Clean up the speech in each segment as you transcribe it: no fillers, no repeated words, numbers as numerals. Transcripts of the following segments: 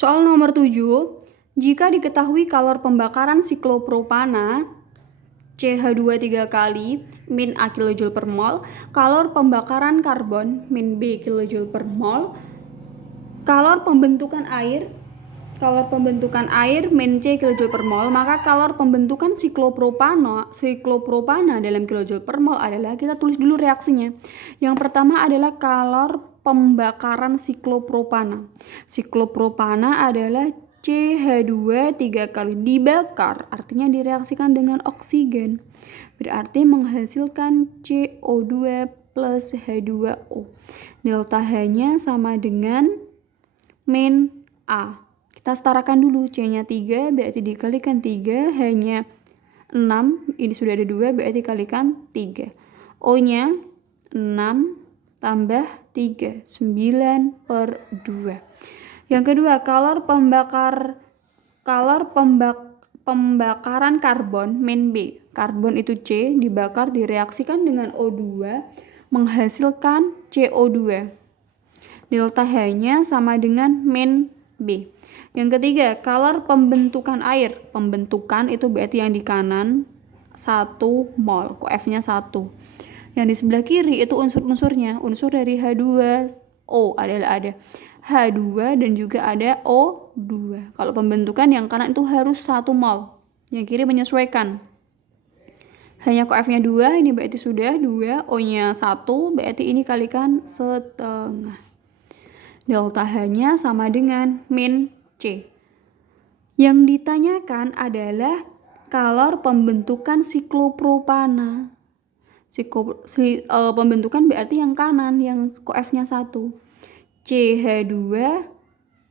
Soal nomor 7, jika diketahui kalor pembakaran siklopropana CH2 3 kali min A kJ per mol, kalor pembakaran karbon min B kJ per mol, kalor pembentukan air min C kJ per mol, maka kalor pembentukan siklopropana dalam kJ per mol adalah, kita tulis dulu reaksinya. Yang pertama adalah kalor pembakaran siklopropana. Siklopropana adalah CH2 3 kali dibakar, artinya direaksikan dengan oksigen. Berarti menghasilkan CO2 plus H2O. Delta H-nya sama dengan min A. Kita setarakan dulu, C-nya 3 berarti dikalikan 3, H-nya 6, ini sudah ada 2 berarti dikalikan 3. O-nya 6 tambah 3, 9 per 2. Yang kedua, kalor pembakaran karbon min B. Karbon itu C, dibakar direaksikan dengan O2 menghasilkan CO2. Delta H-nya sama dengan min B. Yang ketiga, kalor pembentukan air. Pembentukan itu berarti yang di kanan 1 mol, F-nya 1. Yang di sebelah kiri itu unsur-unsurnya. Unsur dari H2O adalah ada H2 dan juga ada O2. Kalau pembentukan yang kanan itu harus 1 mol. Yang kiri menyesuaikan. Hanya F-nya 2, ini berarti sudah 2, O-nya 1, berarti ini kalikan setengah. Delta H-nya sama dengan min C. Yang ditanyakan adalah kalor pembentukan siklopropana. Pembentukan berarti yang kanan, yang F-nya 1. CH2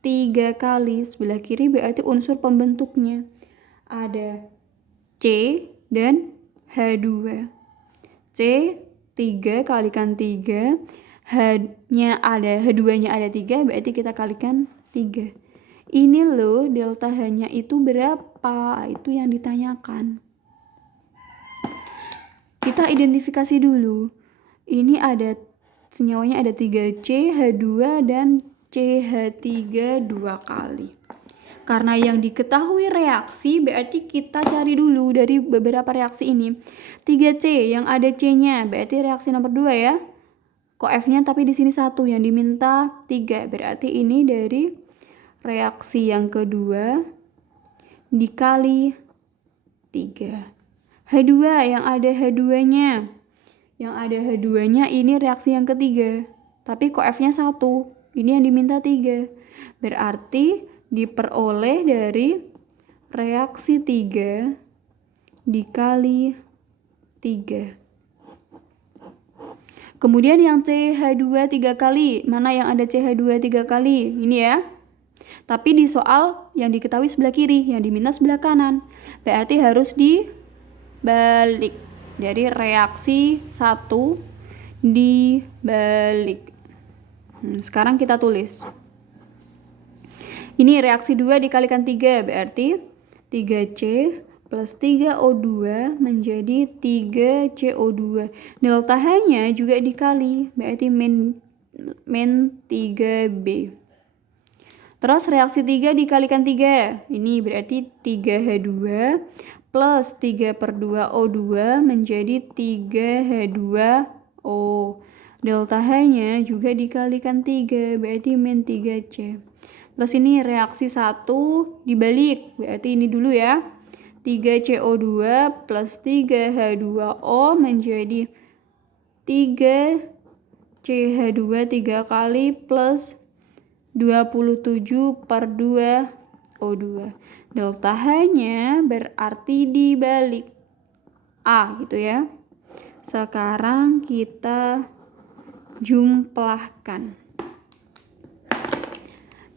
3 kali, sebelah kiri berarti unsur pembentuknya. Ada C dan H2. C 3 kalikan 3, H-nya ada, H2-nya ada 3, berarti kita kalikan 3. Ini loh delta H-nya itu berapa? Itu yang ditanyakan. Kita identifikasi dulu. Ini ada senyawanya ada 3C, H2 dan CH3 2 kali. Karena yang diketahui reaksi, berarti kita cari dulu dari beberapa reaksi ini. 3C yang ada C-nya, berarti reaksi nomor 2 ya. F-nya tapi di sini 1, yang diminta 3. Berarti ini dari reaksi yang kedua dikali 3. H2 yang ada H2-nya. Yang ada H2-nya ini reaksi yang ketiga. Tapi F-nya 1. Ini yang diminta 3. Berarti diperoleh dari reaksi 3 dikali 3. Kemudian yang CH2 3 kali. Mana yang ada CH2 3 kali? Ini ya. Tapi di soal yang diketahui sebelah kiri, yang diminta sebelah kanan. Berarti harus dibalik. Dari reaksi 1 dibalik. Sekarang kita tulis. Ini reaksi 2 dikalikan 3, berarti 3C plus 3O2 menjadi 3CO2. Delta H-nya juga dikali, berarti min 3B. Terus reaksi 3 dikalikan 3, ini berarti 3H2 plus 3 per 2 O2 menjadi 3H2O. Delta H-nya juga dikalikan 3, berarti min 3C. Terus ini reaksi 1 dibalik, berarti ini dulu ya. 3CO2 plus 3H2O menjadi 3CH2 3 kali plus 27 per 2 O2. Delta H-nya berarti dibalik A gitu ya. Sekarang kita jumlahkan.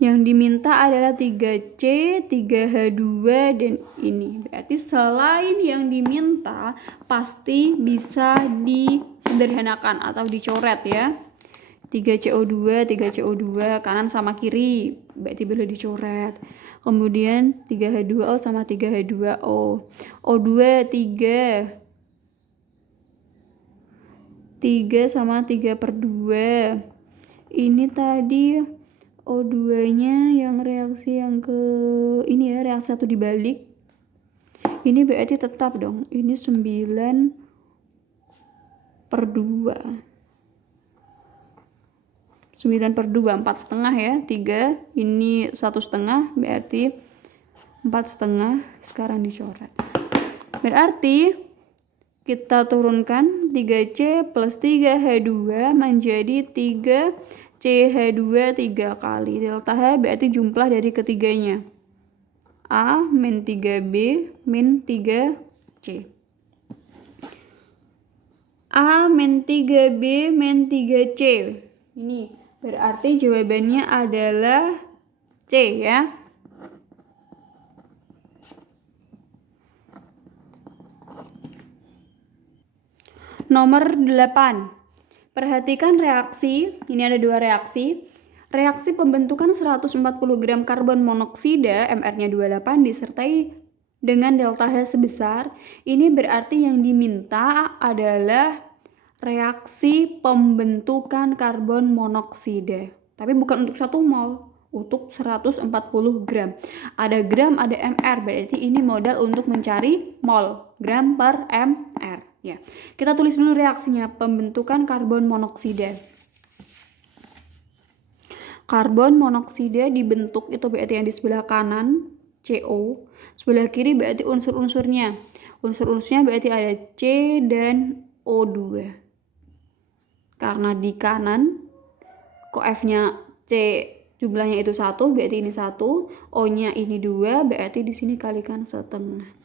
Yang diminta adalah 3C, 3H2, dan ini. Berarti selain yang diminta, pasti bisa disederhanakan atau dicoret ya. 3CO2, 3CO2, kanan sama kiri, berarti boleh dicoret. Kemudian 3H2O sama 3H2O. O2 3. 3 sama 3 per 2. Ini tadi O2-nya yang reaksi yang ke ini ya, reaksi satu dibalik. Ini berarti tetap dong, ini 9/2. 9/2, 4,5 ya, 3, ini 1,5, berarti 4,5. Sekarang dicoret. Berarti kita turunkan 3C plus 3H2 menjadi 3CH2 3 kali. Delta H berarti jumlah dari ketiganya. A min 3B min 3C. A min 3B min 3C. Ini berarti jawabannya adalah C ya. Nomor 8. Perhatikan reaksi, ini ada dua reaksi. Reaksi pembentukan 140 gram karbon monoksida, MR-nya 28, disertai dengan delta H sebesar. Ini berarti yang diminta adalah reaksi pembentukan karbon monoksida. Tapi bukan untuk 1 mol, untuk 140 gram. Ada gram, ada MR, berarti ini modal untuk mencari mol, gram per MR. Ya, kita tulis dulu reaksinya, pembentukan karbon monoksida. Karbon monoksida dibentuk itu berarti yang di sebelah kanan CO, sebelah kiri berarti unsur-unsurnya. Unsur-unsurnya berarti ada C dan O2. Karena di kanan koef-nya C jumlahnya itu 1, berarti ini 1, O-nya ini 2, berarti di sini kalikan setengah.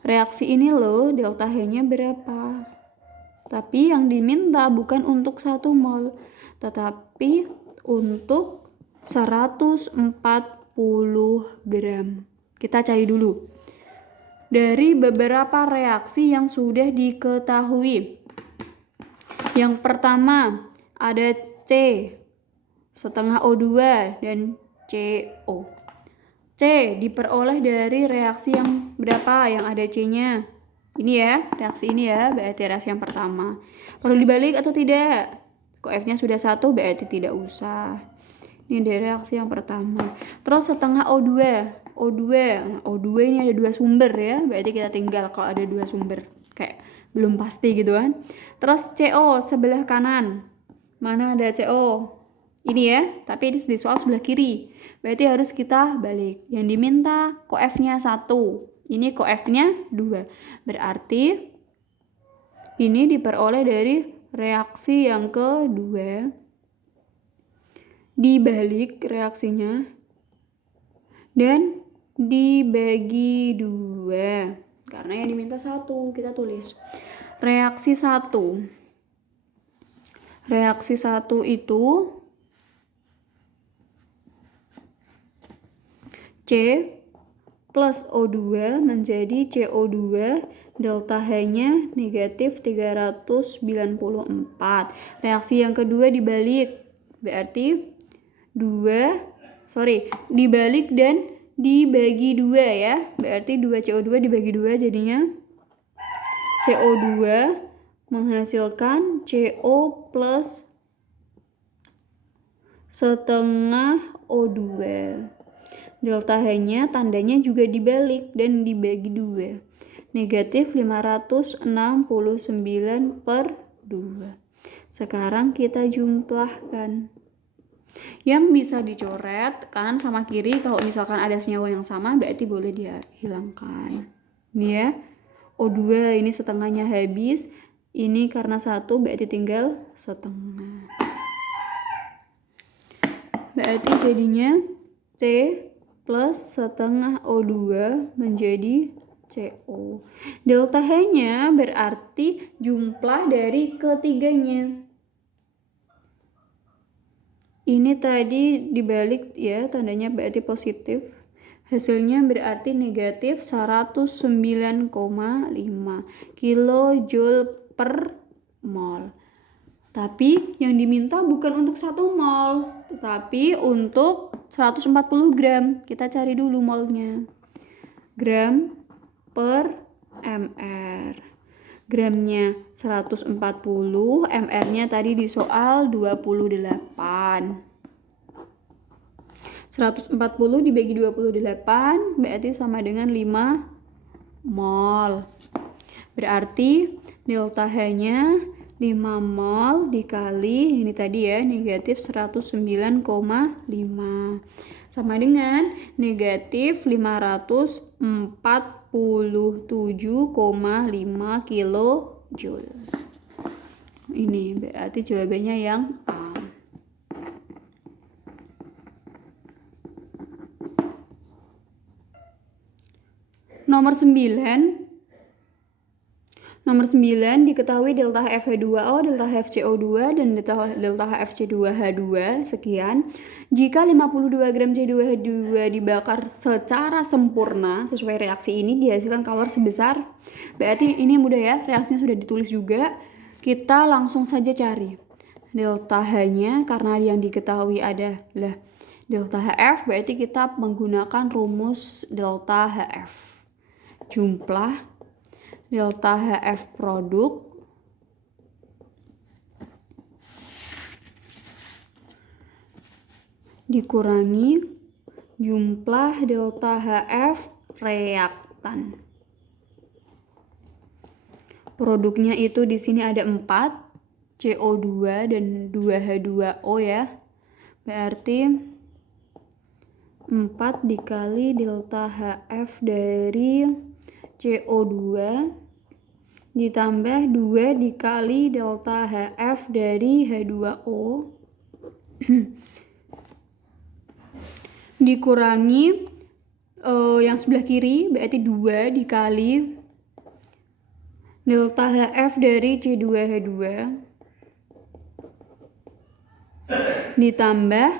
Reaksi ini loh, delta H-nya berapa? Tapi yang diminta bukan untuk 1 mol, tetapi untuk 140 gram. Kita cari dulu. Dari beberapa reaksi yang sudah diketahui. Yang pertama, ada C, setengah O2, dan CO. C diperoleh dari reaksi yang berapa? Yang ada C-nya. Ini ya, reaksi ini ya, berarti reaksi yang pertama. Perlu dibalik atau tidak? Koef-nya sudah 1, berarti tidak usah. Ini dari reaksi yang pertama. Terus setengah O2. O2 ini ada 2 sumber ya, berarti kita tinggal kalau ada 2 sumber. Kayak belum pasti gitu kan. Terus CO sebelah kanan. Mana ada CO? Ini ya, tapi di soal sebelah kiri. Berarti harus kita balik. Yang diminta koef-nya 1. Ini koef-nya 2. Berarti ini diperoleh dari reaksi yang kedua. Dibalik reaksinya. Dan dibagi 2. Karena yang diminta 1, kita tulis. Reaksi 1. Reaksi 1 itu C plus O2 menjadi CO2, delta H-nya negatif 394. Reaksi yang kedua dibalik, berarti dibalik dan dibagi 2 ya. Berarti 2 CO2 dibagi 2 jadinya CO2 menghasilkan CO plus setengah O2. Delta H-nya tandanya juga dibalik dan dibagi 2. Negatif 569/2. Sekarang kita jumlahkan. Yang bisa dicoret kanan sama kiri, kalau misalkan ada senyawa yang sama berarti boleh dia hilangkan. Ini ya, O2 ini setengahnya habis. Ini karena 1 berarti tinggal setengah. Berarti jadinya C plus setengah O2 menjadi CO. Delta H-nya berarti jumlah dari ketiganya. Ini tadi dibalik ya, tandanya berarti positif. Hasilnya berarti negatif 109,5 kilojoule per mol. Tapi yang diminta bukan untuk 1 mol, tetapi untuk 140 gram. Kita cari dulu molnya. Gram per mr. Gramnya 140, mr-nya tadi di soal 28. 140 dibagi 28 berarti sama dengan 5 mol. Berarti delta H-nya 5 mol dikali ini tadi ya, negatif 109,5 sama dengan negatif 547,5 kilojoule. Ini berarti jawabannya yang A. Nomor 9 diketahui delta HF2O, delta HFCO2, dan delta HFC2H2 sekian. Jika 52 gram C2H2 dibakar secara sempurna sesuai reaksi ini dihasilkan kalor sebesar, berarti ini mudah ya, reaksinya sudah ditulis juga. Kita langsung saja cari delta H-nya karena yang diketahui adalah delta HF, berarti kita menggunakan rumus delta HF. Jumlah delta HF produk dikurangi jumlah delta HF reaktan. Produknya itu di sini ada 4, CO2 dan 2H2O ya. Berarti 4 dikali delta HF dari CO2 ditambah 2 dikali delta HF dari H2O dikurangi yang sebelah kiri berarti 2 dikali delta HF dari C2H2 ditambah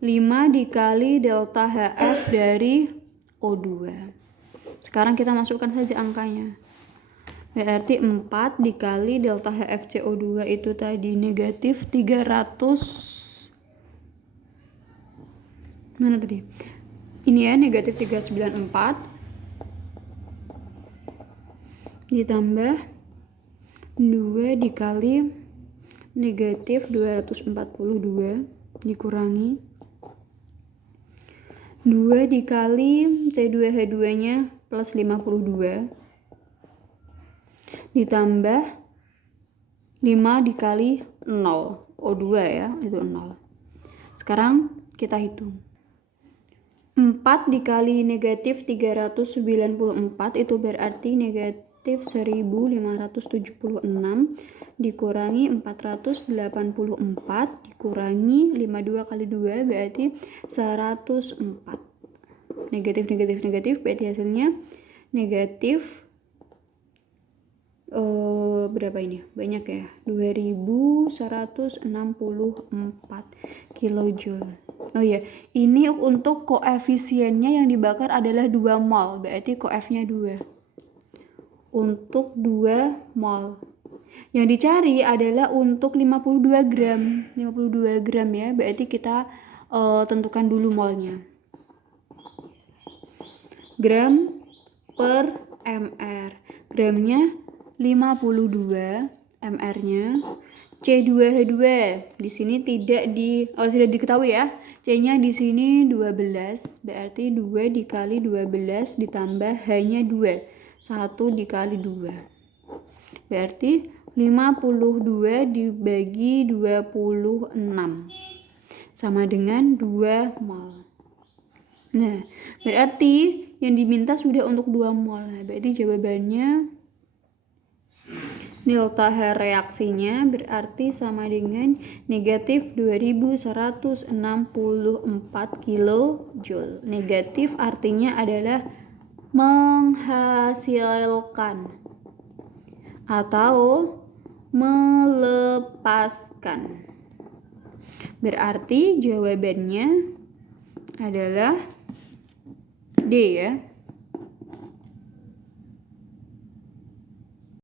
5 dikali delta HF dari O2. Sekarang kita masukkan saja angkanya. Berarti 4 dikali delta HFCO2 itu tadi negatif 300. Mana tadi? Ini ya, negatif 394 ditambah 2 dikali negatif 242 dikurangi 2 dikali C2H2 nya plus 52 ditambah 5 dikali 0 O2 ya, itu 0. Sekarang kita hitung 4 dikali negatif 394 itu berarti negatif 1576 dikurangi 484 dikurangi 52 kali 2 berarti 104. Negatif berarti hasilnya negatif berapa ini? Banyak ya, 2164 kilojoule. Oh iya, ini untuk koefisiennya yang dibakar adalah 2 mol, berarti koefnya 2. Untuk 2 mol. Yang dicari adalah untuk 52 gram. 52 gram ya, berarti kita tentukan dulu molnya. Gram per mr. Gramnya 52, mr-nya. C2H2 di sini tidak sudah diketahui ya. C-nya di sini 12, berarti 2 dikali 12 ditambah H-nya 2. 1 dikali 2. Berarti 52 dibagi 26 sama dengan 2 mol. Nah, berarti yang diminta sudah untuk 2 mol. Nah, berarti jawabannya delta H reaksinya berarti sama dengan negatif 2164 kilojoule. Negatif artinya adalah menghasilkan atau melepaskan. Berarti jawabannya adalah D ya.